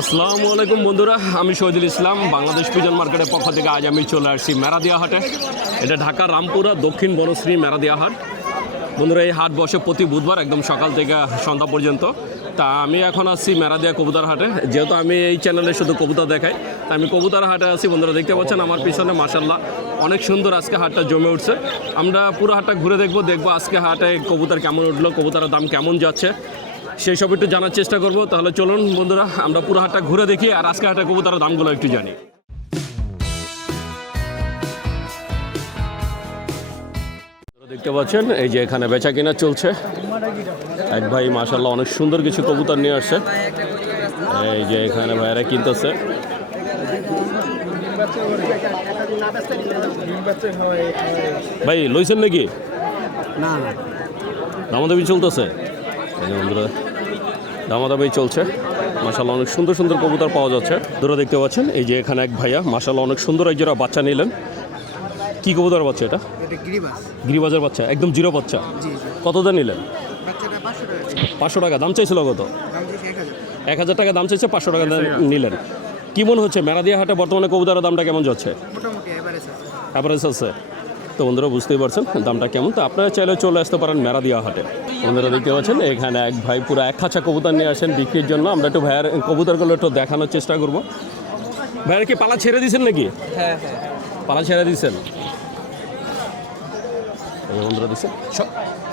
আসসালামু আলাইকুম বন্ধুরা, আমি শহীদুল ইসলাম। বাংলাদেশ পিজন মার্কেটের পক্ষ থেকে আজ আমি চলে আসছি মেরাদিয়া হাটে। এটা ঢাকার রামপুরা দক্ষিণ বনশ্রী মেরাদিয়া হাট। বন্ধুরা, এই হাট বসে প্রতি বুধবার একদম সকাল থেকে সন্ধ্যা পর্যন্ত। তা আমি এখন আসছি মেরাদিয়া কবুতর হাটে। যেহেতু আমি এই চ্যানেলে শুধু কবুতর দেখাই, তা আমি কবুতর হাটে আছি। বন্ধুরা দেখতে পাচ্ছেন আমার পিছনে মাশাআল্লাহ অনেক সুন্দর আজকে হাটটা জমে উঠছে। আমরা পুরো হাটটা ঘুরে দেখবো আজকে হাটে কবুতর কেমন উঠলো, কবুতরের দাম কেমন যাচ্ছে, সেই সব একটু জানার চেষ্টা করব। তাহলে চলুন বন্ধুরা, আমরা পুরো হাটটা ঘুরে দেখি আর আজকে হাটে কবুতরের দামগুলো একটু জানি। দেখতে পাচ্ছেন এই যে এখানে বেচা কিনা চলছে। এক ভাই মাশাআল্লাহ অনেক সুন্দর কিছু কবুতর নিয়ে আসছে। এই যে এখানে ভাইরা কিনতেছে। ভাই লইছেন নাকি? না, দামাদামি চলতেছে। বন্ধুরা দামাদামি চলছে। মাশাআল্লাহ অনেক সুন্দর সুন্দর কবুতর পাওয়া যাচ্ছে। ধরে দেখতে পাচ্ছেন এই যে এখানে এক ভাইয়া মাশাআল্লাহ অনেক সুন্দর এক জোড়া বাচ্চা নিলেন। কি কবুতর বাচ্চা এটা? গিরিবাজের বাচ্চা, একদম জিরো বাচ্চা। কত দিয়ে নিলেন? 500 টাকা। দাম চাইছিল কত? 1000 টাকা দাম চাইছে, 500 টাকা নিলেন। কি মনে হচ্ছে মেরাদিয়া হাটে বর্তমানে কবুতরের দামটা কেমন যাচ্ছে? অ্যাভারেজ আছে। তো বন্ধুরা বুঝতেই পারছেন দামটা কেমন। তো আপনারা চাইলে চলে আসতে পারেন মেরাদিয়া হাটে। বন্ধুরা দেখতে পাচ্ছেন এখানে এক ভাই পুরো এক খাঁচা কবুতর নিয়ে আসেন বিক্রির জন্য। আমরা একটু ভাইয়ার কবুতরগুলো একটু দেখানোর চেষ্টা করব। ভাইয়ার কি পালা ছেড়ে দিয়েছেন নাকি? হ্যাঁ, পালা ছেড়ে দিয়েছেন। বন্ধুরা দিচ্ছেন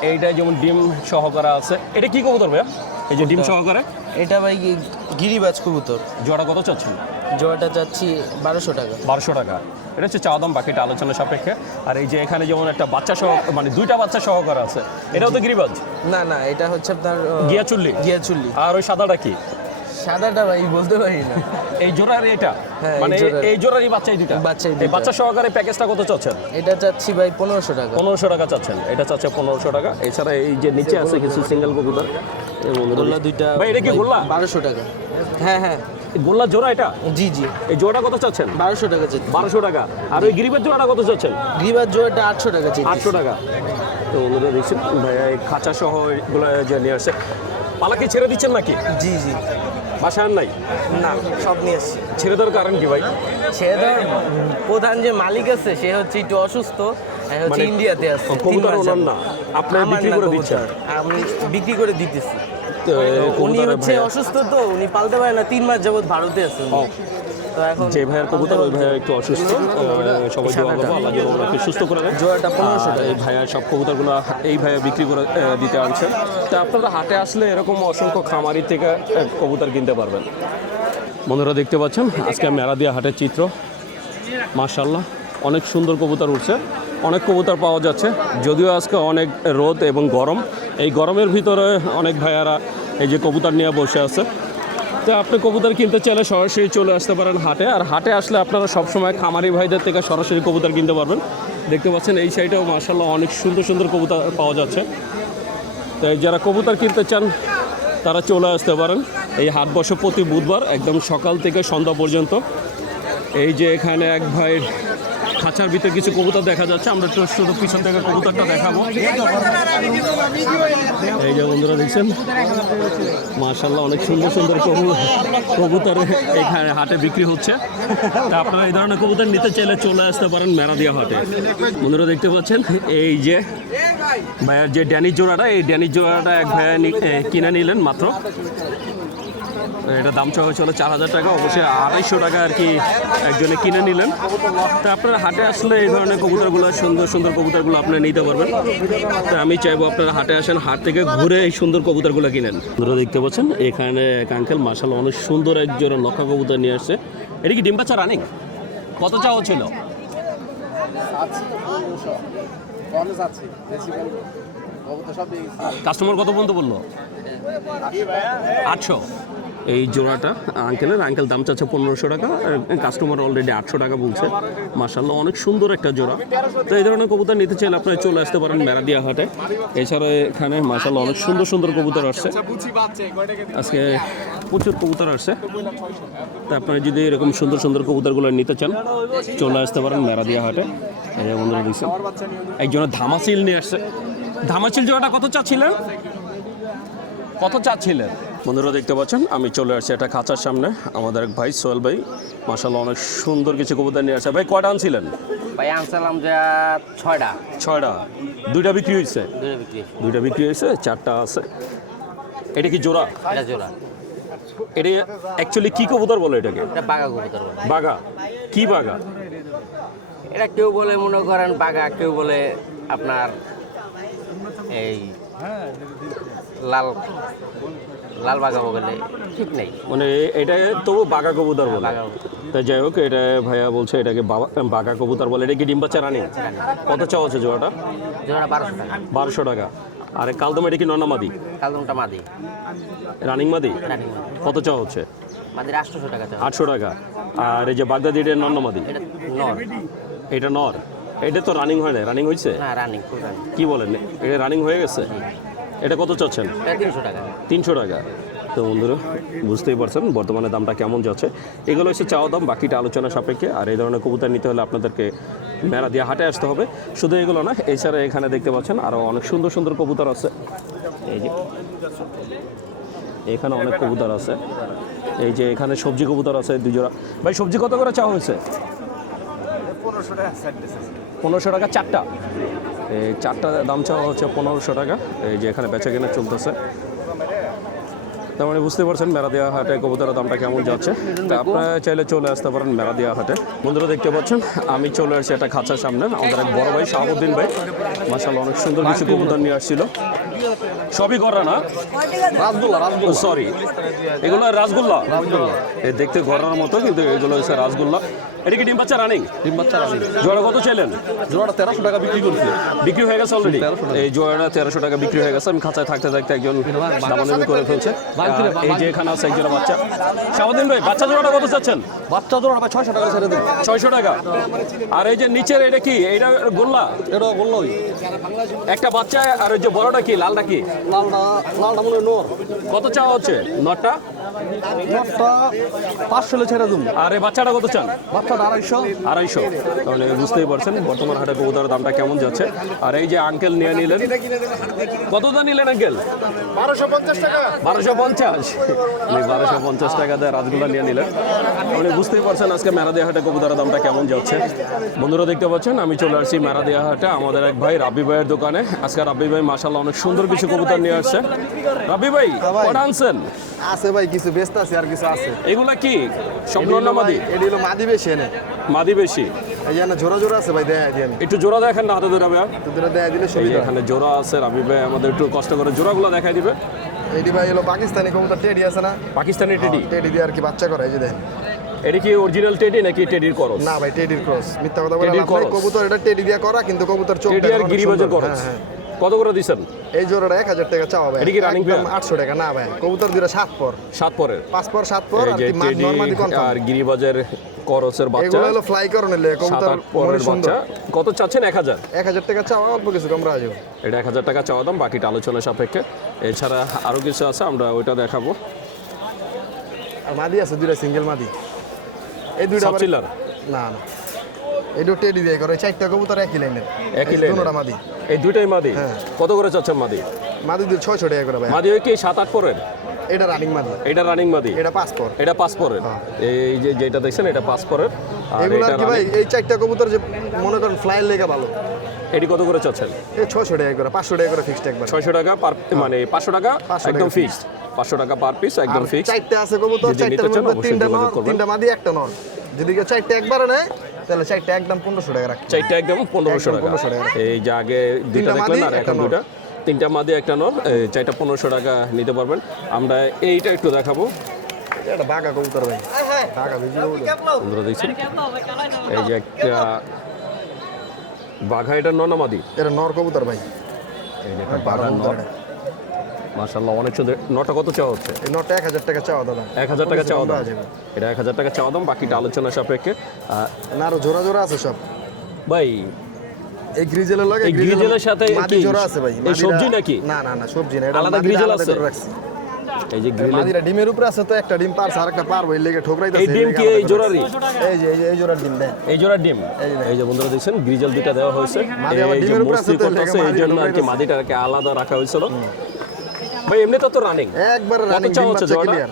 এইটা যেমন ডিম সহকারে আছে। এটা কি কবুতর ভাইয়া? এই যে ডিম সহকারে এটা ভাই গিরিবাজ কবুতর। জোড়া কত চাচ্ছেন? জোড়াটা চাচ্ছি 1200 টাকা। 1200 টাকা। এটা হচ্ছে চাওয়া দাম, বাকিটা আলোচনা সাপেক্ষে। আর এই যে এখানে যেমন একটা বাচ্চা সহ, মানে দুইটা বাচ্চা সহকারে আছে, এটাও তো গিরিবাজ? না, এটা হচ্ছে আপনার গিয়াচুল্লি। আর ওই সাদাটা কি? সাদাটা ভাই বলতে পারি না। এই জোড়ার এটা, হ্যাঁ, মানে এই জোড়ারই বাচ্চাই দুইটা। এই বাচ্চা সহকারে প্যাকেজটা কত চাচ্ছেন? এটা চাচ্ছি ভাই 1500 টাকা। 1500 টাকা চাচ্ছেন। এটা চাচ্ছে 1500 টাকা। এছাড়া এই যে নিচে আছে কিছু সিঙ্গেল কবুতর। গোল্লা দুইটা ভাই এটা কি গোল্লা? 1200 টাকা। হ্যাঁ, গোল্লা জোড়া এটা? জি। এই জোড়াটা কত চাচ্ছেন? 1200 টাকা চাচ্ছি। 1200 টাকা। আর ওই গিরিবাজ জোড়াটা কত চাচ্ছেন? গিরিবাজ জোড়াটা 800 টাকা চাচ্ছি। 800 টাকা। তো বন্ধুরা দেখছেন ভাইয়া এই খাঁচা সহ এগুলো যে নিয়ে আসছে। পালা কি ছেড়ে দিচ্ছেন নাকি? জি। বাসায় আর নাই? না, সব নিয়ে এসছি। ছেড়ে দেওয়ার কারণ কি ভাই? ছেড়ে দেওয়ার প্রধান যে মালিক আছে সে হচ্ছে একটু অসুস্থ, হচ্ছে ইন্ডিয়াতে আছে। কবুতর ওনার না, আপনি বিক্রি করে দিচ্ছেন? আমি বিক্রি করে দিতেছি। তো উনি হচ্ছে অসুস্থ, তো উনি পালতে পারে না। 3 মাস যাবত ভারতে আছে। তো এখন যে ভাইয়ের কবুতর ওই ভাইয়া একটু অসুস্থ। সবাই দোয়া করবো আল্লাহ যেন ওনাকে সুস্থ করে দেয়। জোড়াটা 1500 টাকা। এই ভাইয়া সব কবুতরগুলো এই ভাইয়া বিক্রি করে দিতে আনছেন। তা আপনারা হাটে আসলে এরকম অসংখ্য খামারি থেকে কবুতর কিনতে পারবেন। বন্ধুরা দেখতে পাচ্ছেন আজকে মেরাদিয়া হাটের চিত্র। মাশাআল্লাহ অনেক সুন্দর কবুতর উঠছে, অনেক কবুতর পাওয়া যাচ্ছে। যদিও আজকে অনেক রোদ এবং গরম, এই গরমের ভিতরে অনেক ভাইয়ারা এই যে কবুতর নিয়ে বসে আছে। তো আপনি কবুতর কিনতে চাইলে সরাসরি চলে আসতে পারেন হাটে। আর হাটে আসলে আপনারা সবসময় খামারি ভাইদের থেকে সরাসরি কবুতর কিনতে পারবেন। দেখতে পাচ্ছেন এই সাইডেও মাশাআল্লাহ অনেক সুন্দর সুন্দর কবুতর পাওয়া যাচ্ছে। তো যারা কবুতর কিনতে চান তারা চলে আসতে পারেন। এই হাট বসে প্রতি বুধবার একদম সকাল থেকে সন্ধ্যা পর্যন্ত। এই যে এখানে এক ভাইয়ের খাঁচার ভিতরে কিছু কবুতর দেখা যাচ্ছে। আমরা একটু শুধু পিছন থেকে কবুতরটা দেখাবো। এই যে বন্ধুরা দেখছেন মাশাআল্লাহ অনেক সুন্দর সুন্দর কবুতর এখানে হাটে বিক্রি হচ্ছে। তা আপনারা এই ধরনের কবুতর নিতে চাইলে চলে আসতে পারেন মেরাদিয়া হাটে। বন্ধুরা দেখতে পাচ্ছেন এই যে ভাইয়ের যে ড্যানিশ জোড়াটা, এই ড্যানিশ জোড়াটা এক ভাইয়া কিনে নিলেন মাত্র। এটা দাম চাওয়া হয়েছিল 4000 টাকা। অবশ্যই 250 টাকা আর কি একজনে কিনে নিলেন। তো আপনারা হাটে আসলে এই ধরনের কবুতরগুলো, সুন্দর সুন্দর কবুতরগুলো আপনারা নিতে পারবেন। তো আমি চাইবো আপনারা হাটে আসেন, হাট থেকে ঘুরে এই সুন্দর কবুতরগুলো কিনেন। আপনারা দেখতে পাচ্ছেন এখানে এক আঙ্কেল মাশাআল্লাহ অনেক সুন্দর এক জোড়া লক্ষা কবুতর নিয়ে আসছে। এটা কি ডিম বাচ্চা রানিং? কত চাওয়া ছিল? কাস্টমার কত পর্যন্ত বললো? 800। এই জোড়াটা আঙ্কেল দাম চাচ্ছে 1500 টাকা। কাস্টমার অলরেডি 800 টাকা বলছে। মাশাআল্লাহ অনেক সুন্দর একটা জোড়া। তো এই ধরনের কবুতর নিতে চাইলে আপনারা চলে আসতে পারেন মেরাদিয়া হাটে। এছাড়া এখানে মাশাআল্লাহ অনেক সুন্দর সুন্দর কবুতর আসছে। আজকে প্রচুর কবুতর আসছে। তা আপনারা যদি এরকম সুন্দর সুন্দর কবুতরগুলো নিতে চান চলে আসতে পারেন মেরাদিয়া হাটে। এই যে বন্ধুরা দেখছেন একজনের ধামাচিল নিয়ে আসছে। ধামাচিল জোড়াটা কত চাচ্ছিলেন? বন্ধুরা দেখতে পাচ্ছেন আমি চলে আসছি একটা খাঁচার সামনে। আমাদের এক ভাই সোহেল ভাই মাশাআল্লাহ অনেক সুন্দর কিছু কবুতর নিয়ে আসছে। ভাই কয়টা আনছিলেন? ভাই আনসালাম যে 6টা। 6টা। দুইটা বিক্রি হয়েছে? দুইটা বিক্রি হয়েছে, 4টা আছে। এটা কি জোড়া? এটা জোড়া। এটা অ্যাকচুয়ালি কি কবুতর বলে এটাকে? এটা বাঘা কবুতর বলে। বাঘা? কি বাঘা? এটা কেউ বলে মনে করেন বাঘা, কেউ বলে আপনার এই লাল লাল বাঘা বলে, ঠিক নেই। মানে এটা তবু বাঘা কবুতর বলে। বাঘা। তাই যাই হোক, এটা ভাইয়া বলছে এটাকে বাঘা কবুতর বলে। এটা কি ডিম বাচ্চা রানিং? কত চাওয়া হচ্ছে জোড়াটা? জোড়া 1200 টাকা। 1200 টাকা। আর কালদম এটা কি নন্না মাদি? কালদমটা মাদি। রানিং মাদি? রানিং মাদি। কত চাওয়া হচ্ছে? মাদির 800 টাকা চাও। 800 টাকা। আর এই যে বাগদাদি এটা নন্না মাদি? এটা নর। এটা নর। এটা তো রানিং হয় না, রানিং হয়েছে? না, রানিং, ফুল রানিং। কি বলেন, এটা রানিং হয়ে গেছে? এটা কত চাচ্ছেন? এটা 300 টাকা। 300 টাকা। তো বন্ধুরা বুঝতেই পারছেন বর্তমানে দামটা কেমন যাচ্ছে। এগুলো হচ্ছে চাওয়া দাম, বাকিটা আলোচনা সাপেক্ষে। আর এই ধরনের কবুতর নিতে হলে আপনাদেরকে মেলা দিয়ে হাটে আসতে হবে। শুধু এগুলো না, এছাড়া এখানে দেখতে পাচ্ছেন আরও অনেক সুন্দর সুন্দর কবুতর আছে। এই যে এখানে অনেক কবুতর আছে। এই যে এখানে সবজি কবুতর আছে 2 জোড়া। ভাই সবজি কত করে চাওয়া হয়েছে? 1500 টাকা 4টা। এই 4টা দাম চাওয়া হচ্ছে 1500 টাকা। এই যে এখানে বেচা কেনা চলতেছে। তার মানে বুঝতে পারছেন মেরাদিয়া হাটে কবুতরের দামটা কেমন যাচ্ছে। তা আপনারা চাইলে চলে আসতে পারেন মেরাদিয়া হাটে। বন্ধুরা দেখতে পাচ্ছেন আমি চলে আসছি একটা খাঁচার সামনে। আমাদের এক বড় ভাই শাহাবুদ্দিন ভাই মাশাআল্লাহ অনেক সুন্দর কিছু কবুতর নিয়ে আসছিল। সবই গড়া না? রাসগোল্লা। সরি, এগুলো রাসগোল্লা। এ দেখতে গড়ার মতো, কিন্তু এগুলো হচ্ছে রাসগোল্লা। এটা কি ডিম বাচ্চা রানিং? ডিম বাচ্চা রানিং। জোড়া কত চাইলেন? জোড়াটা 1300 টাকা বিক্রি করছি। বিক্রি হয়ে গেছে অলরেডি? এই জোড়াটা 1300 টাকা বিক্রি হয়ে গেছে। আমি খাঁচায় থাকতে থাকতে একজন দামাদামি করে ফেলছে। এই যে এখানে আছে একজোড়া বাচ্চা। শাহাবুদ্দিন ভাই বাচ্চা জোড়াটা কত চাচ্ছেন? বাচ্চা জোড়া 600 টাকা ছেড়ে দিন। 600 টাকা। আর এই যে নিচের এটা কি? এটা গোল্লা? এটা বললোই একটা বাচ্চা। আর ওই যে বড়টা কি, লালটা কি? লালটা মনে হয় নর। কত চাওয়া হচ্ছে নটটা? নরটা 500 ছেড়ে দিন। আর এই বাচ্চাটা কত চান? বাচ্চাটা 250। 250। তাহলে বুঝতেই পারছেন বর্তমান হাটে কবুতরের দামটা কেমন যাচ্ছে। আর এই যে আঙ্কেল নিয়ে নিলেন, কত দাম নিলেন আঙ্কেল? 1250 টাকা। 1250। 1250 টাকা দিয়ে রাজগুলা নিয়ে নিলেন। আপনি বুঝতেই পারছেন আজকে মেরাদিয়া হাটে কবুতরের দামটা কেমন যাচ্ছে। বন্ধুরা দেখতে পাচ্ছেন আমি চলে আসছি মেরাদিয়া হাটে আমাদের এক ভাই রাব্বি ভাইয়ের দোকানে। আজকে রাব্বি ভাই মাশাআল্লাহ অনেক সুন্দর কিছু কবুতর নিয়ে আসছে। রাব্বি ভাই কটা আনছেন? আছে ভাই, কিছু ব্যস্ত আছে আর কিছু আছে। এগুলা কি সব নর মাদি? এটি হলো মাদি বেশি এনে। মাদি বেশি। এই যে না জোড়া জোড়া আছে ভাই, দেখাই দিই আমি। একটু জোড়া দেখেন না হাতে ধরে ভাইয়া। তো দুটো দেখাই দিলে এই যে সুবিধা। এখানে জোড়া আছে, রাব্বি ভাই আমাদের একটু কষ্ট করে জোড়াগুলো দেখাই দিবে। এটি ভাই হলো পাকিস্তানি কবুতর, টেডি আছে না? পাকিস্তানি টেডি? টেডি দিয়ে আর কি বাচ্চা করে, এই যে দেখেন। এটা কি অরিজিনাল টেডি নাকি টেডির ক্রস? না ভাই, টেডির ক্রস। মিথ্যা কথা বলে টেডির লাভ নাই। cross। কবুতর এটা টেডি দিয়ে করা, কিন্তু কবুতর চোখ টেডি আর গিরিবাজের ক্রস। কত করে দিছেন? এই জোড়াটা 1000 টাকা চাওয়া ভাই। এটা কি running একদম pair? 800 টাকা। না ভাই, কবুতর দুটো 7 পর। 7 পরের? 5 পর 7 পর। এই আর যে কি মাছ টেডি নরমালি কনফার্ম। আর গিরিবাজের ক্রসের বাচ্চা। এগুলো হলো ফ্লাই করনে লে কবুতর 7-8 পরের সুন্দর। বাচ্চা। কত চাচ্ছেন? 1000। 1000 টাকা চাওয়া, অল্প কিছু কম রাখা যাবে। এটা 1000 টাকা চাওয়া দাম, বাকিটা আলোচনা সাপেক্ষে। এছাড়া আরও কিছু আছে, আমরা ওইটা দেখাবো। আর মাদি আছে দুইটা, সিঙ্গেল মাদি। এই দুইটা আবার- সাবচিলার? না না, এইটা টেডি দিয়ে করে। 4টা কবুতর একই লাইনের। একই লাইনের? দুটোটা মাদি। এই দুইটাই মাদি? হ্যাঁ। কত করে চাচ্ছেন মাদি? মাদি 600 টাকা করে ভাই। মাদি হয় কি 7-8 পরের? এটা রানিং মাদি। এটা রানিং মাদি? এটা 5 পর। এটা 5 পরের। হ্যাঁ। এই যে যেটা দেখছেন এটা 5 পরের। আর এগুলো আর এটা কি ভাই, running। এই 4টা কবুতর যে মনে করেন ফ্লাইয়ের লেগে ভালো। এটি কত করে চাচ্ছেন? এই 600 টাকা করে, 500 টাকা করে ফিক্সড একবার। 600 টাকা পার, মানে 500 টাকা 500 একদম টাকা ফিক্সড। 500 টাকা পার পিস একদম আর ফিক্সড। 4টা আছে কবুতর, যদি নিতে 4টার চান মধ্যে অবশ্যই 3টা যোগাযোগ নর, করবেন। 3টা মাদি, একটা নর। যদি কেউ 4টা একবারে নেয় তাহলে 4টা একদম 1500 টাকা রাখবে। 4টা একদম 1500 একদম টাকা। 1500 টাকা। এই যে আগে দুইটা তিনটা দেখলেন মাদি, আর একটা এখন নর। দুইটা। 3টা মাদি একটা নর। 4টা 1500 টাকা নিতে পারবেন। আমরা এইটা একটু দেখাবো। এটা বাঘা কবুতর ভাই, বাঘা বেশি কবুতর। বন্ধুরা দেখছেন এই যে একটা বাঘা, এটা নর না মাদি? এটা নর কবুতর ভাই। এই যে একটা বাঘা নর। মাশাআল্লাহ অনেক সুন্দর। নটা কত চাওয়া হচ্ছে? এই নরটা 1000 টাকা চাওয়া দাদা। 1000 টাকা চাওয়া দাম। করা যাবে। এটা 1000 টাকা চাওয়া দাম, বাকিটা আলোচনা সাপেক্ষে। না আরো জোড়া জোড়া আছে সব। ভাই এই গ্রিজেলের লাগে, এই গ্রিজেলের সাথে মাদি কি জোড়া আছে ভাই। এই মাদিরা- সবজি নাকি? না না না, সবজি না, এটা আলাদা মাদিরা গ্রিজেল আলাদা আছে? করে রাখছি। এই যে গ্রিল, মাদিরা ডিমের উপরে আছে, তো একটা ডিম পারছে, আরেকটা পারবো, এই লেগে ঠোকরাইতেছে। এই ডিম কি এই জোড়ারই? এই যে এই জোড়ার ডিম দেন। এই জোড়ার ডিম। এই যে এই যে বন্ধুরা দেখছেন গ্রিজেল দুইটা দেওয়া হয়েছে। মাদি আবার এই যে ডিমের উপরে আছে মস্তি তো, করতেছে, লেগে এই জন্য আর কি মাদিটা মাদিটাকে আলাদা রাখা হয়েছিল। ভাই এমনি তো রানিং একবার কত রানিং চাওয়া হচ্ছে জোড়াটা? ক্লিয়ার।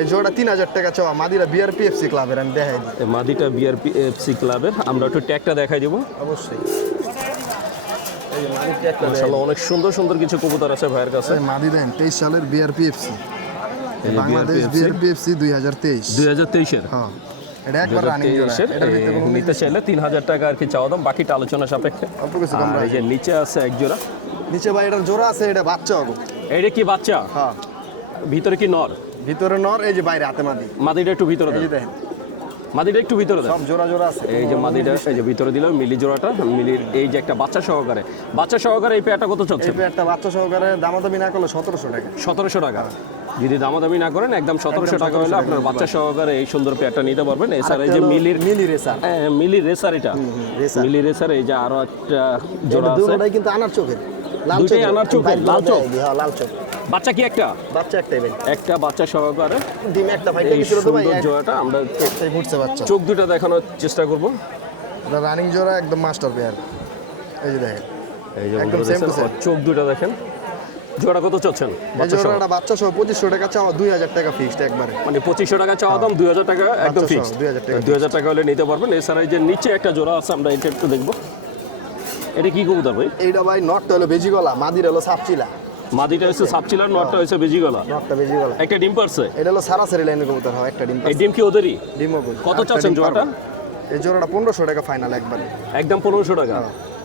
এই জোড়া 3000 টাকা চাওয়া, মাদিরা বিআরপিএফসি ক্লাবের, আমি দেখাই দিই। এই মাদিটা বিআরপিএফসি ক্লাবের, আমরা একটু ট্যাগটা দেখাই দেবো। অবশ্যই এই যে মাদিটা একটা মাশাআল্লাহ অনেক সুন্দর সুন্দর কিছু কবুতর আছে ভাইয়ের কাছে। মাদি দেন 23 সালের বিআরপিএফসি, এই যে বাংলাদেশ BRPFC বিআরপিএফসি 2023। 2023-এর হ্যাঁ, এটা একবার রানিং জোড়া। 2023-এর এটার ভিতরে কোনো নিতে চাইলে 3000 টাকা আর কি চাওয়া দাম, বাকিটা আলোচনা সাপেক্ষে। অল্প কিছু কম আর এই যে নিচে আছে এক জোড়া, নিচে ভাই এটার জোড়া আছে, এটা বাচ্চা হবে। এইটা কি বাচ্চা? হ্যাঁ, ভিতরে কি নর? ভিতরে নর, এই যে বাইরে হাতে মাদি। মাদিটা একটু ভিতরে এই যে দেন, দেখেন মাদিটা একটু ভিতরে দেন। সব জোড়া জোড়া আছে। এই যে মাদিটা এই যে ভিতরে দিলাম মিলি জোড়াটা, মিলির এই যে একটা বাচ্চা সহকারে, বাচ্চা সহকারে এই পেয়ারটা কত চলছে? এই একটা বাচ্চা সহকারে দামাদামি না করলে 1700 টাকা। 1700 টাকা। যদি দামাদামি না করেন একদম 1700 টাকা হলে আপনার বাচ্চা সহকারে এই সুন্দর পেয়ারটা নিতে পারবেন। এছাড়া এই যে মিলির মিলি রেসার, মিলি রেসার, এটা রেসার। মিলি রেসার, এই যে আরো একটা জোড়া আছে। দুটোটাই কিন্তু আনার চোখের, লাল দুটোই চোখের। আনার চোখের, লাল চোখ। হ্যাঁ, লাল চোখ। বাচ্চা কি একটা? বাচ্চা একটাই ভাই, একটা বাচ্চা সহকারে ডিম একটা ফাইটে এই গেছিল তো ভাই, সুন্দর জোড়াটা আমরা একটাই ফুটছে বাচ্চা। চোখ দুটো দেখানোর চেষ্টা করব। এটা রানিং জোড়া, একদম মাস্টার পেয়ার। এই যে দেখেন, এই যে একদম বন্ধুরা same to দেখছেন, same। চোখ দুটো দেখেন। জোড়া কত চাচ্ছেন? এই বাচ্চা সহ জোড়াটা বাচ্চা সহ 2500 টাকা চাওয়া, 2000 টাকা ফিক্সড একবারে। মানে 2500 টাকা চাওয়া দাম, 2000 টাকা একদম বাচ্চা সহ ফিক্স। 2000 টাকা 2000 টাকা হলে নিতে পারবেন। এছাড়া এই যে নিচে একটা জোড়া আছে, আমরা এটা একটু দেখবো। এটা কি কবুতর ভাই? এইটা ভাই নটটা হলো বেজি গলা, মাদির হলো সাপচিলা। মাদিটা হচ্ছে সাপচিলার, নটটা হচ্ছে বেজি গলা। নটটা বেজি গলা, একটা ডিম পারছে। এটা হলো সারাসারি লাইনের কবুতর। হয় একটা ডিম এই ডিম কি ওদেরই? ডিমও কই। কত আরেকটা চাচ্ছেন ডিম জোড়াটা? পারবো। এই জোড়াটা 1500 টাকা ফাইনাল একবারে। একদম 1500 টাকা।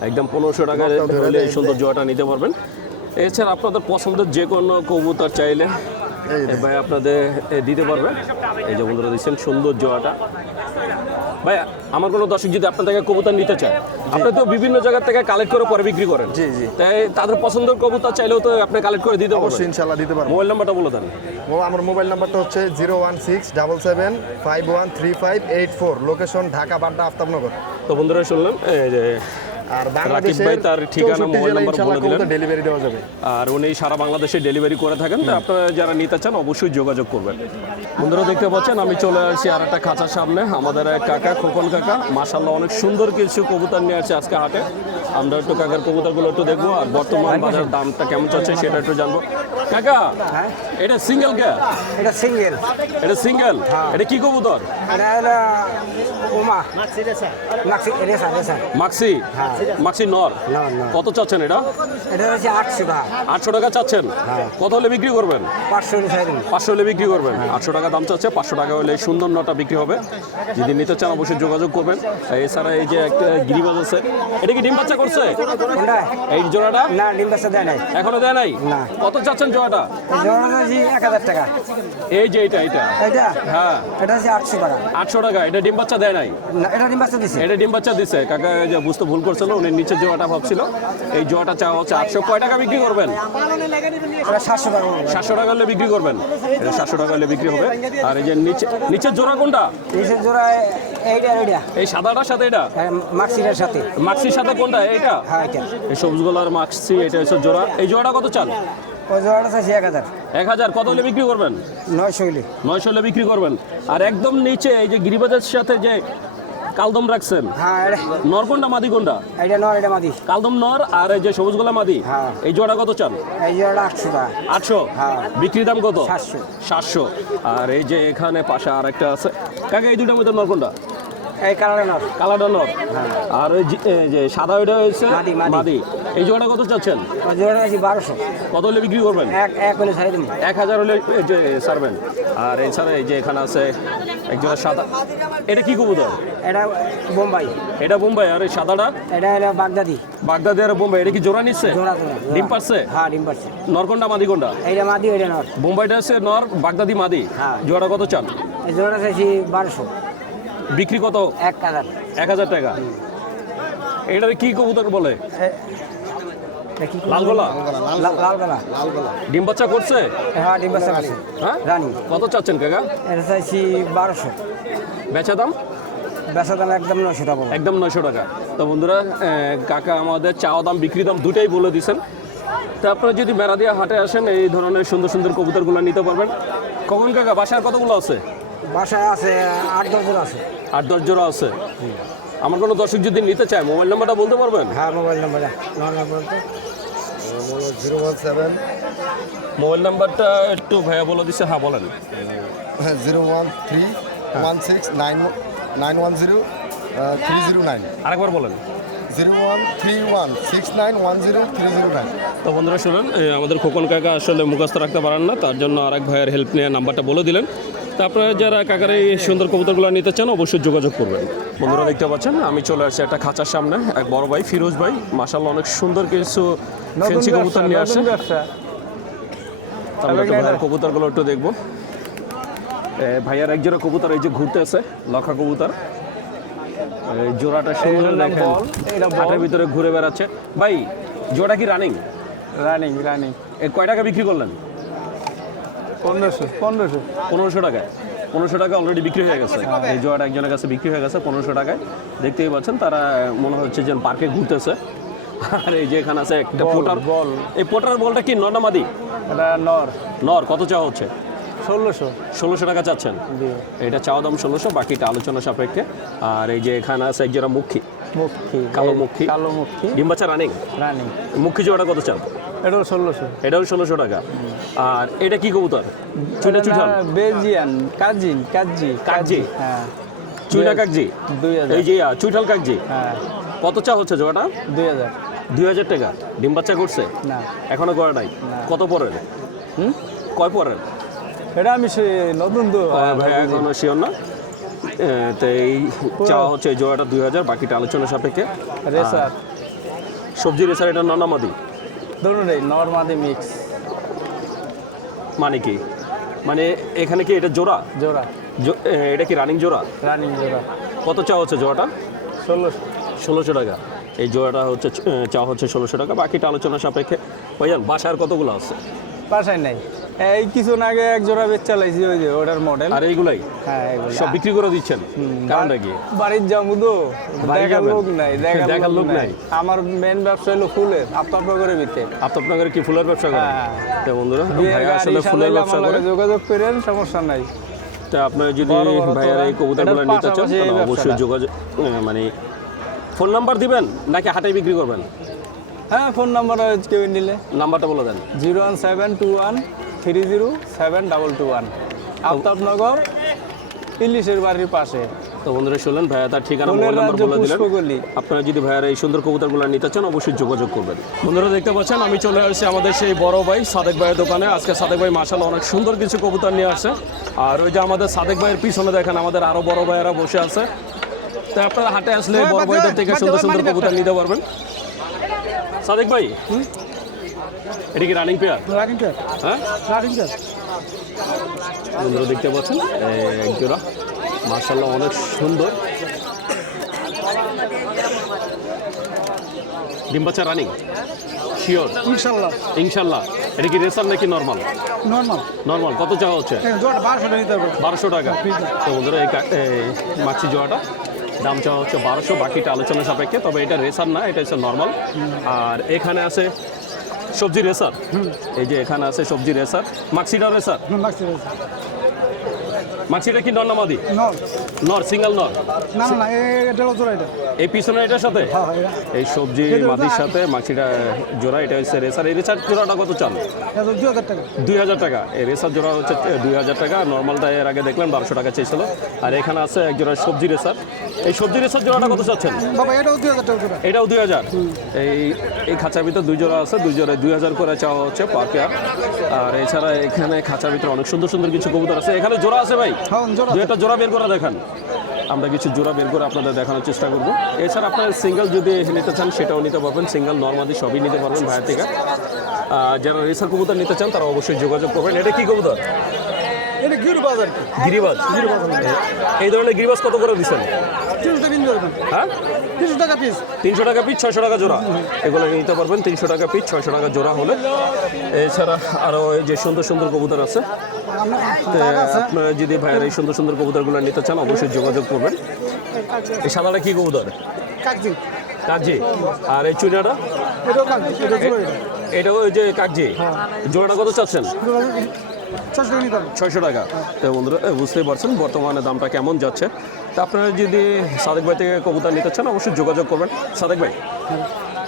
একদম 1500 টাকা নটটা ধরে হলে এই দেয়, সুন্দর দেয়। জোড়াটা নিতে পারবেন। এছাড়া আপনাদের পছন্দের যে কোনো কবুতর চাইলে এই যে ভাই আপনাদের দিতে পারবে। এই যে বন্ধুরা দিচ্ছেন সুন্দর জোড়াটা। ভাই আমার কোনো দর্শক যদি আপনার থেকে কবুতর নিতে চায়, আপনি তো বিভিন্ন জায়গা থেকে কালেক্ট করে পরে বিক্রি করেন। জি, জি। তাই তাদের পছন্দের কবুতর চাইলেও তো আপনি কালেক্ট করে দিতে অবশ্যই পারবেন। ইনশাআল্লাহ দিতে পারবো। মোবাইল নাম্বারটা বলে দেন। আমার মোবাইল নাম্বারটা হচ্ছে 01677513584, লোকেশন ঢাকা বাড্ডা আফতাবনগর। তো বন্ধুরা শুনলেন এই যে আর রাকিব বাংলাদেশের ভাই তার ঠিকানা, 64 মোবাইল জেলায় নাম্বার ইনশাআল্লাহ বলে দিলেন। কবুতর ডেলিভারি দেওয়া যাবে। আর উনি সারা বাংলাদেশে ডেলিভারি করে থাকেন। তো আপনারা যারা নিতে চান অবশ্যই যোগাযোগ করবেন। বন্ধুরা দেখতে পাচ্ছেন আমি চলে আসছি আর একটা খাঁচার সামনে। আমাদের এক কাকা, খোকন কাকা, মাশাআল্লাহ অনেক সুন্দর কিছু কবুতর নিয়ে আসছে আজকে হাটে। আমরা একটু কাকার কবুতরগুলো একটু দেখবো, আর বর্তমান বাজার দামটা কেমন চলছে সেটা একটু জানবো। কাকা এটা সিঙ্গেল কে? এটা সিঙ্গেল, এটা সিঙ্গেল, এটা কি কবুতর? এটা হলো ওমা মাক্সি রেসা। মাক্সি, মাক্সি নর। নর, নর। কত চাচ্ছেন এটা? এটা হচ্ছে 800 টাকা, 800 টাকা চাচ্ছেন। কত হলে বিক্রি করবেন? 500 হলে ছাড়ে দেবেন। 500 হলে বিক্রি করবেন। 800 টাকা দাম চাচ্ছে, 500 টাকা হলে এই সুন্দর নটা বিক্রি হবে। যদি নিতে চান অবশ্যই যোগাযোগ করবেন। এছাড়া এই যে একটা গিরিবাজ আছে, এটা কি ডিম বাচ্চা করছে? কোনটা? এই জোড়াটা না, ডিম বাচ্চা দেয় নাই। এখনো দেয় নাই? না। কত চাচ্ছেন জোড়াটা? এই জোড়াটা হচ্ছে 1000 টাকা। এই যে এটা এটা হ্যাঁ এটা হচ্ছে 800 টাকা। 800 টাকা। এটা ডিম বাচ্চা দেয় নাই? না, এটা ডিম বাচ্চা দিছে। এটা ডিম বাচ্চা দিছে। কাকা এই যে বুঝতে ভুল করছিল, উনি নিচের জোড়াটা ভাবছিল। এই জোড়াটা চাওয়া হচ্ছে 800। কয় টাকা বিক্রি করবেন? এটা 700 টাকা। 700 টাকা হলে বিক্রি করবেন। এটা 700 টাকা হলে বিক্রি হবে। আর এই যে নিচের জোড়া কোনটা? নিচের জোড়া এইটা। এই সাদাটার সাথে এটা মাক্সিটার সাথে। মাক্সির সাথে কোনটা? এইটা হ্যাঁ, এটা। এই সবুজগুলার মাক্সি, এটা হচ্ছে জোড়া। এই জোড়াটা কত চান? ওই জোড়াটা চাইছে 1000। 1000। কত হলে বিক্রি করবেন? 900 হলে। 900 হলে বিক্রি করবেন। আর একদম নিচে এই যে গিরিবাজের সাথে যে কালদম রাখছেন, হ্যাঁ, এটা নর কোনটা মাদি কোনটা? এটা নর, এটা মাদি। কালদম নর, আর এই যে সবুজগুলা মাদি। হ্যাঁ। এই জোড়া কত চান? এই জোড়াটা 800 টাকা। 800। হ্যাঁ। বিক্রি দাম কত? 700। 700। আর এই যে এখানে পাশে আর একটা আছে। কাকা এই দুটার মধ্যে নর কোনটা? এই কালারের নর। কালাটা নর। আর ওই যে সাদা ওইটা হচ্ছে মাদি, মাদি। মাদি। এই জোড়া কত চাচ্ছেন? ওই জোড়াটা আছে 1200। কত হলে বিক্রি করবেন? এক হলে ছাড়ে দেবেন। 1000 হলে এই যে ছাড়বেন। আর এছাড়া এই যে এখানে আছে একজোড়া সাদা। এটা কি কবুতর? এটা বোম্বাই। এটা বোম্বাই। আর এই সাদাটা এটা হলো বাগদাদি। বাগদাদি আর বোম্বাই। এটা কি জোড়া নিচ্ছে? জোড়া। ডিম পারছে? হ্যাঁ, ডিম পারছে। নর কোনটা মাদি কোনটা? এইটা মাদি, ওইটা নর। বোম্বাইটা আছে নর, বাগদাদি মাদি। হ্যাঁ। জোড়া কত চান? এই জোড়াটা চাইছি 1200। বিক্রি কত? 1000। 1000 টাকা। এটার কি কবুতর বলে? লাল গলা। লাল গলা। ডিম বাচ্চা করছে? হ্যাঁ, ডিম বাচ্চা আছে। হ্যাঁ রানী। কত চাচ্ছেন কাকা? এটা চাইছি 1200। বেচা দাম? বেচা দাম একদম 900 টাকা। একদম 900 টাকা। তো বন্ধুরা কাকা আমাদের চাওয়া দাম, বিক্রি দাম দুটাই বলে দিয়েছেন। তো আপনারা যদি মেরাদিয়া হাটে আসেন এই ধরনের সুন্দর সুন্দর কবুতরগুলো নিতে পারবেন। কখন কাকা বাসায় কতগুলো আছে? বাসায় আছে 8-10 জোড়া আছে। 8-10 জোড়া আছে। আমার কোনো দর্শক যদি নিতে চায় মোবাইল নাম্বারটা বলতে পারবেন? হ্যাঁ, মোবাইল নাম্বার 9 বলতে 017 মোবাইল নাম্বারটা একটু ভাইয়া বলে দিচ্ছে, হ্যাঁ বলেন। 01316910309 আরেকবার বলেন। 01316910309। তো বন্ধুরা শুনুন, আমাদের খোকন কাকা আসলে মুখস্থ রাখতে পারেন না, তার জন্য আরেক ভাইয়ের হেল্প নিয়ে নাম্বারটা বলে দিলেন। তা আপনারা যারা কাকার এই সুন্দর কবুতরগুলো নিতে চান অবশ্যই যোগাযোগ করবেন। বন্ধুরা দেখতে পাচ্ছেন আমি চলে আসছি একটা খাঁচার সামনে, এক বড় ভাই ফিরোজ ভাই মাশাআল্লাহ অনেক সুন্দর কিছু ফেন্সি কবুতর নিয়ে আসছে। আমরা একটু ভাইয়ের কবুতরগুলো একটু দেখবো। ভাইয়ার একজোড়া কবুতর এই যে ঘুরতেছে, লক্ষা কবুতর, এই জোড়াটা সুন্দর দেখেন, হাটের ভিতরে ঘুরে বেড়াচ্ছে। ভাই জোড়া কি রানিং? রানিং এ কয় টাকা বিক্রি করলেন? 1500 1500 টাকায়। 1500 টাকা অলরেডি বিক্রি হয়ে গেছে। এই জোড়াটা একজনের কাছে বিক্রি হয়ে গেছে 1500 টাকায়। দেখতেই পাচ্ছেন তারা মনে হচ্ছে যে পার্কে ঘুরতেছে। আর এই যে এখানে আছে একটা পোটার বল। এই পোটার বলটা কি নর না মাদি? এটা নর। কত চাওয়া হচ্ছে? 1600 টাকা চাচ্ছেন। এটা চাওয়া দাম 1600, বাকিটা আলোচনা সাপেক্ষে। আর এই যে এখানে আছে একজোড়া মুখী, কালো মুখী। ডিম বাচ্চা রানিং। মুখী জোড়াটা কত চান? এটাও 1600 এটাও 1600 টাকা। আর এটা কি কবুতর? চুইটাল বেজিয়ান কাজি হ্যাঁ, চুইটা কাকজি 2000 এই যে চুইটাল কাকজি। হ্যাঁ কত চা হচ্ছে জোড়াটা? 2000 টাকা। ডিম বাচ্চা করছে? না এখনো করে নাই। কত পরের? কয় পরের? এটা আমি নতুন তো ভাই এখনো শিওর না। তো এই চাওয়া হচ্ছে এই জোড়াটা 2000, বাকিটা আলোচনা সাপেক্ষে। রেসার সবজি রেসার এটা ননামাদি দুটোই নরমাদি মিক্স। মানে কি? মানে এখানে কি এটা জোড়া? এটা কি রানিং জোড়া? কত চাওয়া হচ্ছে জোড়াটা? 1600 টাকা। এই জোড়াটা হচ্ছে চাওয়া হচ্ছে 1600 টাকা, বাকিটা আলোচনা সাপেক্ষে। ভাইজান বাসার কতগুলো আছে? বাসায় নাই, এই কিছুদিন আগে এক জোড়া বেচ চালাইছি, ওই যে ওটার মডেল। আর এইগুলাই হ্যাঁ এগুলো সব বিক্রি করে দিচ্ছেন? কারণটা কি? বাড়ির যাবো তো, দেখার লোক নাই। আমার মেন ব্যবসা হলো ফুলের, আপনার ভিতরে। আপনার কি ফুলের ব্যবসা করেন? তো বন্ধুরা ভাইয়া আসলে ফুলের ব্যবসা করে। যোগাযোগ করেন, সমস্যা নাই। তা আপনারা যদি ভাইয়ার এই কবুতরগুলো নিতে চান তাহলে অবশ্যই যোগাযোগ, মানে ফোন নাম্বার দিবেন নাকি হাটে বিক্রি করবেন? হ্যাঁ ফোন নাম্বার কেউ নিলে নাম্বারটা বলে দেন। 01721307221, আফতাবনগর, ইলিশের বাড়ির পাশে। তো বন্ধুরা শুনলেন, ভাইয়া তার ঠিকানা মোবাইল নাম্বার বলে দিলেন। আপনারা যদি ভাইয়ার এই সুন্দর কবুতরগুলো নিতে চান অবশ্যই যোগাযোগ করবেন। বন্ধুরা দেখতে পাচ্ছেন আমি চলে আসছি আমাদের সেই বড় ভাই সাদেক ভাইয়ের দোকানে। আজকে সাদেক ভাই মাশাআল্লাহ অনেক সুন্দর কিছু কবুতর নিয়ে আসছে। আর ওই যে আমাদের সাদেক ভাইয়ের পিছনে দেখেন আমাদের আরো বড় ভাইয়েরা বসে আছে। তাই আপনারা হাটে আসলে বড় ভাইদের থেকে সুন্দর সুন্দর কবুতর নিতে পারবেন। সাদেক ভাই, এটা কি রানিং পেয়ার? হ্যাঁ বন্ধুরা দেখতে পাচ্ছেন এক জোড়া মাশাআল্লাহ অনেক সুন্দর। ডিম বাচ্চা রানিং শিওর? ইনশাল্লাহ। এটা কি রেসার নাকি নর্মাল? কত চাওয়া হচ্ছে? 1200 টাকা। তো বন্ধুরা এই মাছি জোড়াটা দাম চাওয়া হচ্ছে 1200, বাকিটা আলোচনা সাপেক্ষে। তবে এটা রেসার না, এটা হচ্ছে নর্মাল। আর এখানে আছে সবজি রেসার, এই যে এখানে আছে সবজি রেসার। মাক্সিটা রেসার? মাক্সিটা কি নর না মাদি? নর, সিঙ্গেল নর। এই পিছনে এটার সাথে এই সবজি মাদির সাথে মাক্সিটা জোড়া, এটা হচ্ছে রেসার। এই রেসার জোড়াটা কত চান? 2000 টাকা। এই রেসার জোড়া হচ্ছে 2000 টাকা। নর্মালটা এর আগে দেখলেন 1200 টাকা চেয়েছিল। আর এখানে আছে এক জোড়া সবজি রেসার। এই সবজি রেসার জোড়াটা কত চাচ্ছেন? এটাও 2000। এই খাঁচার ভিতরে 2 জোড়া আছে, 2 জোড়ায় 2000 করে চাওয়া হচ্ছে পার পেয়ার। আর এছাড়া এখানে খাঁচার ভিতরে অনেক সুন্দর সুন্দর কিছু কবুতর আছে। এখানে জোড়া আছে ভাই, 2-একটা জোড়া বের করে দেখান। আমরা কিছু জোড়া বের করে আপনাদের দেখানোর চেষ্টা করব। এছাড়া আপনার সিঙ্গেল যদি নিতে চান সেটাও নিতে পারবেন, সিঙ্গেল নর্মাদি সবই নিতে পারবেন ভাইয়ের থেকে। যারা রেসার কবুতর নিতে চান তারা অবশ্যই যোগাযোগ করবেন। এটা কি কবুতর? গিরিবাজ। এই ধরনের গিরিবাজ কত করে দিচ্ছেন? হ্যাঁ 300 টাকা পিস, 600 টাকা জোড়া। এগুলো নিতে পারবেন 300 টাকা পিস, 600 টাকা জোড়া হলে। এছাড়া আরও এই যে সুন্দর সুন্দর কবুতর আছে। আপনারা যদি ভাইয়ের এই সুন্দর সুন্দর কবুতরগুলো নিতে চান অবশ্যই যোগাযোগ করবেন। এই সাদাটা কি কবুতর? কাকজি। আর এই চুইনাটা? এটাও ওই যে কাকজি। জোড়াটা কত চাচ্ছেন? 600 টাকা। তো বন্ধুরা বুঝতেই পারছেন বর্তমানে দামটা কেমন যাচ্ছে। তা আপনারা যদি সাদেক ভাই থেকে কবুতর নিতে চান অবশ্যই যোগাযোগ করবেন। সাদেক ভাই,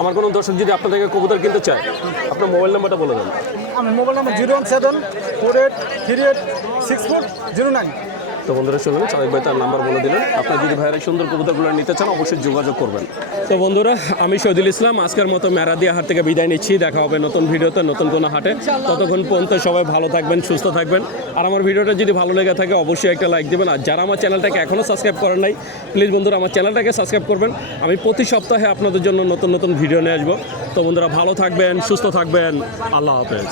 আমার কোনো দর্শক যদি আপনার থেকে কবুতর কিনতে চায় আপনার মোবাইল নাম্বারটা বলে দেন। আমার মোবাইল নাম্বার 01748386409। তো বন্ধুরা শুনুন, সাদেক ভাই তার নাম্বার বলে দিলেন। আপনার যদি ভাইয়ের সুন্দর কবুতরগুলো নিতে চান অবশ্যই যোগাযোগ করবেন। তো বন্ধুরা, আমি শহীদুল ইসলাম আজকের মতো মেরাদিয়া হাট থেকে বিদায় নিচ্ছি। দেখা হবে নতুন ভিডিওতে, নতুন কোনো হাটে। ততক্ষণ পর্যন্ত সবাই ভালো থাকবেন, সুস্থ থাকবেন। আর আমার ভিডিওটা যদি ভালো লেগে থাকে অবশ্যই একটা লাইক দেবেন। আর যারা আমার চ্যানেলটাকে এখনও সাবস্ক্রাইব করেন নাই, প্লিজ বন্ধুরা আমার চ্যানেলটাকে সাবস্ক্রাইব করবেন। আমি প্রতি সপ্তাহে আপনাদের জন্য নতুন নতুন ভিডিও নিয়ে আসবো। তো বন্ধুরা ভালো থাকবেন, সুস্থ থাকবেন। আল্লাহ হাফেজ।